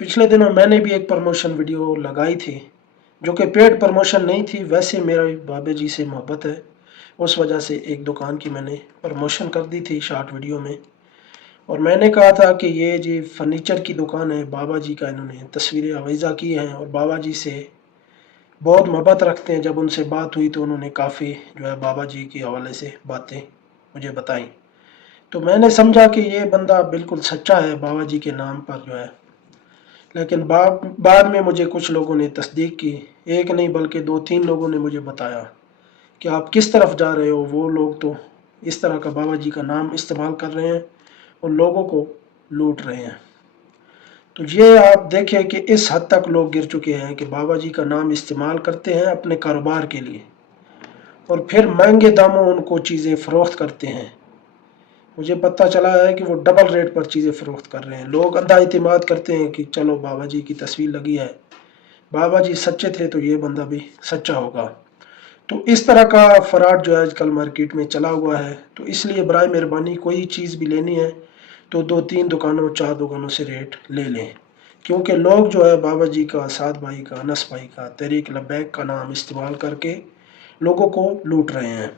पिछले दिनों मैंने भी एक प्रमोशन वीडियो लगाई थी, जो कि पेड प्रमोशन नहीं थी। वैसे मेरे बाबा जी से मोहब्बत है, उस वजह से एक दुकान की मैंने प्रमोशन कर दी थी शॉर्ट वीडियो में। और मैंने कहा था कि ये जी फर्नीचर की दुकान है, बाबा जी का इन्होंने तस्वीरें आवेज़ा की हैं और बाबा जी से बहुत मोहब्बत रखते हैं। जब उनसे बात हुई तो उन्होंने काफ़ी जो है बाबा जी के हवाले से बातें मुझे बताई। तो मैंने समझा कि ये बंदा बिल्कुल सच्चा है बाबा जी के नाम पर जो है। लेकिन बाद में मुझे कुछ लोगों ने तस्दीक की, एक नहीं बल्कि 2-3 लोगों ने मुझे बताया कि आप किस तरफ जा रहे हो। वो लोग तो इस तरह का बाबा जी का नाम इस्तेमाल कर रहे हैं और लोगों को लूट रहे हैं। तो ये आप देखें कि इस हद तक लोग गिर चुके हैं कि बाबा जी का नाम इस्तेमाल करते हैं अपने कारोबार के लिए और फिर महंगे दामों उनको चीज़ें फ़रोख्त करते हैं। मुझे पता चला है कि वो डबल रेट पर चीज़ें फ़रोख्त कर रहे हैं। लोग अंधा इतिमाद करते हैं कि चलो बाबा जी की तस्वीर लगी है, बाबा जी सच्चे थे तो ये बंदा भी सच्चा होगा। तो इस तरह का फ्रॉड जो है आजकल मार्केट में चला हुआ है। तो इसलिए बराए मेहरबानी कोई चीज़ भी लेनी है तो 2-3 दुकानों 4 दुकानों से रेट ले लें, क्योंकि लोग जो है बाबा जी का, साद भाई का, अनस भाई का, तहरीक लब्बैक का नाम इस्तेमाल करके लोगों को लूट रहे हैं।